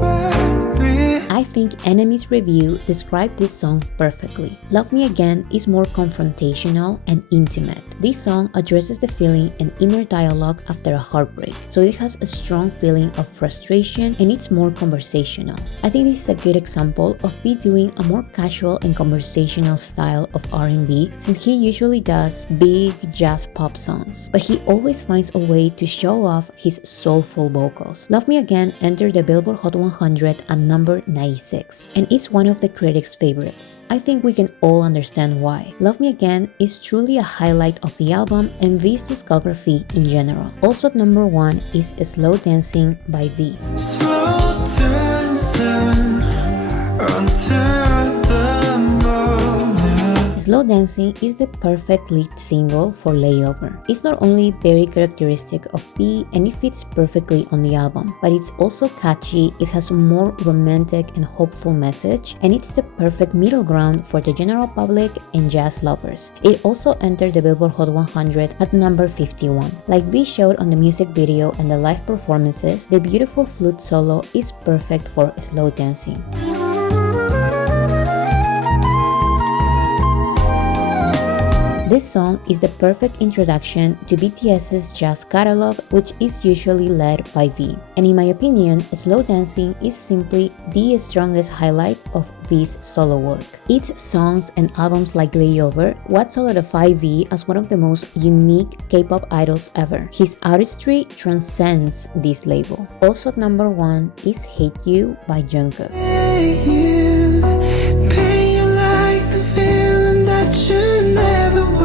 baby. I think Enemy's review described this song perfectly. Love Me Again is more confrontational and intimate. This song addresses the feeling and inner dialogue after a heartbreak, so it has a strong feeling of frustration and it's more conversational. I think this is a good example of B doing a more casual and conversational style of R&B, since he usually does big jazz pop songs, but he always finds a way to show off his soulful vocals. Love Me Again entered the Billboard Hot 100 at number 96, and it's one of the critics' favorites. I think we can all understand why. Love Me Again is truly a highlight of the album and V's discography in general. Also at number 1 is Slow Dancing by V. Slow dancing until the morning. Slow Dancing is the perfect lead single for Layover. It's not only very characteristic of V and it fits perfectly on the album, but it's also catchy, it has a more romantic and hopeful message, and it's the perfect middle ground for the general public and jazz lovers. It also entered the Billboard Hot 100 at number 51. Like V showed on the music video and the live performances, the beautiful flute solo is perfect for slow dancing. This song is the perfect introduction to BTS's jazz catalog, which is usually led by V. And in my opinion, Slow Dancing is simply the strongest highlight of V's solo work. Its songs and albums like Layover what solidify V as one of the most unique K-pop idols ever. His artistry transcends this label. Also at number 1 is Hate You by Jungkook. Hey, you, pain you like the feeling that you never were.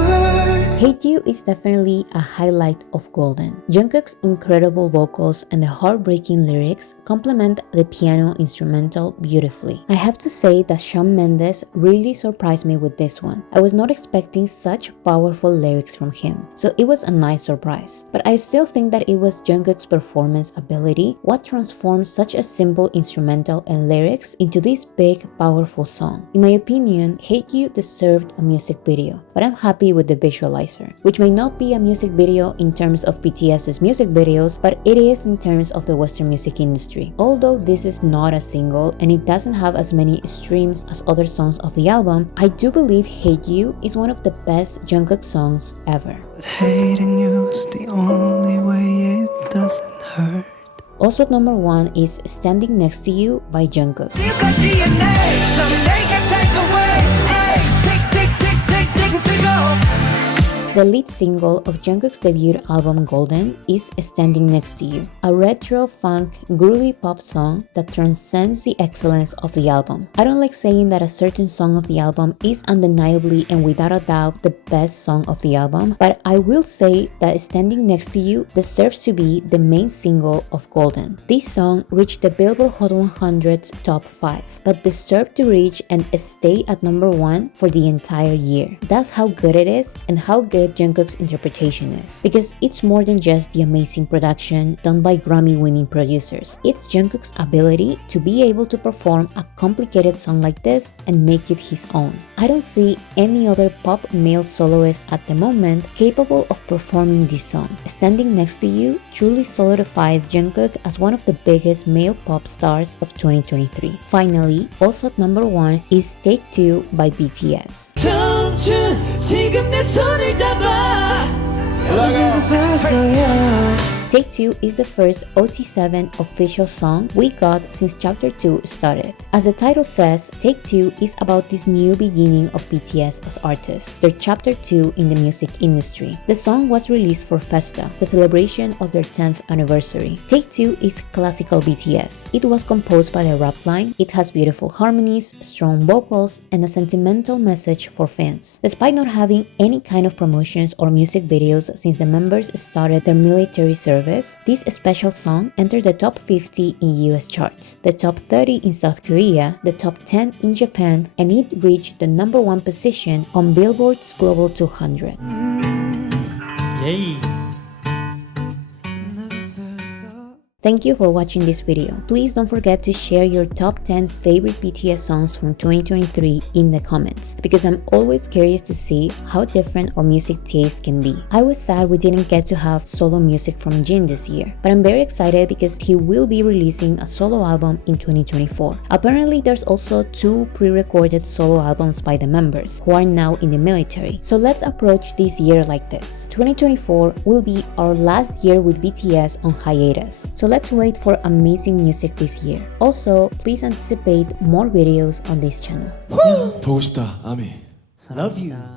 Hate You is definitely a highlight of Golden. Jungkook's incredible vocals and the heartbreaking lyrics complement the piano instrumental beautifully. I have to say that Shawn Mendes really surprised me with this one. I was not expecting such powerful lyrics from him, so it was a nice surprise. But I still think that it was Jungkook's performance ability what transformed such a simple instrumental and lyrics into this big, powerful song. In my opinion, Hate You deserved a music video, but I'm happy with the visualizer, which may not be a music video in terms of BTS's music videos, but it is in terms of the Western music industry. Although this is not a single and it doesn't have as many streams as other songs of the album, I do believe Hate You is one of the best Jungkook songs ever. But hating you's the only way it doesn't hurt. Also at number 1 is Standing Next to You by Jungkook. You got DNA, some they can take away. Hey, take off. The lead single of Jungkook's debut album Golden is Standing Next to You, a retro funk groovy pop song that transcends the excellence of the album. I don't like saying that a certain song of the album is undeniably and without a doubt the best song of the album, but I will say that Standing Next to You deserves to be the main single of Golden. This song reached the Billboard Hot 100's top 5, but deserved to reach and stay at number 1 for the entire year. That's how good it is and how good good Jungkook's interpretation is, because it's more than just the amazing production done by Grammy-winning producers. It's Jungkook's ability to be able to perform a complicated song like this and make it his own. I don't see any other pop male soloist at the moment capable of performing this song. Standing Next to You truly solidifies Jungkook as one of the biggest male pop stars of 2023. Finally, also at number 1 is Take 2 by BTS. Take 2 is the first OT7 official song we got since Chapter 2 started. As the title says, Take 2 is about this new beginning of BTS as artists, their Chapter 2 in the music industry. The song was released for Festa, the celebration of their 10th anniversary. Take 2 is classical BTS. It was composed by the rap line, it has beautiful harmonies, strong vocals, and a sentimental message for fans. Despite not having any kind of promotions or music videos since the members started their military service, this special song entered the top 50 in US charts, the top 30 in South Korea, the top 10 in Japan, and it reached the number 1 position on Billboard's Global 200. Yay! Thank you for watching this video. Please don't forget to share your top 10 favorite BTS songs from 2023 in the comments, because I'm always curious to see how different our music taste can be. I was sad we didn't get to have solo music from Jin this year, but I'm very excited because he will be releasing a solo album in 2024. Apparently, there's also 2 pre-recorded solo albums by the members, who are now in the military. So let's approach this year like this. 2024 will be our last year with BTS on hiatus. So let's wait for amazing music this year. Also, please anticipate more videos on this channel. 보고 싶다, 아미. Love you.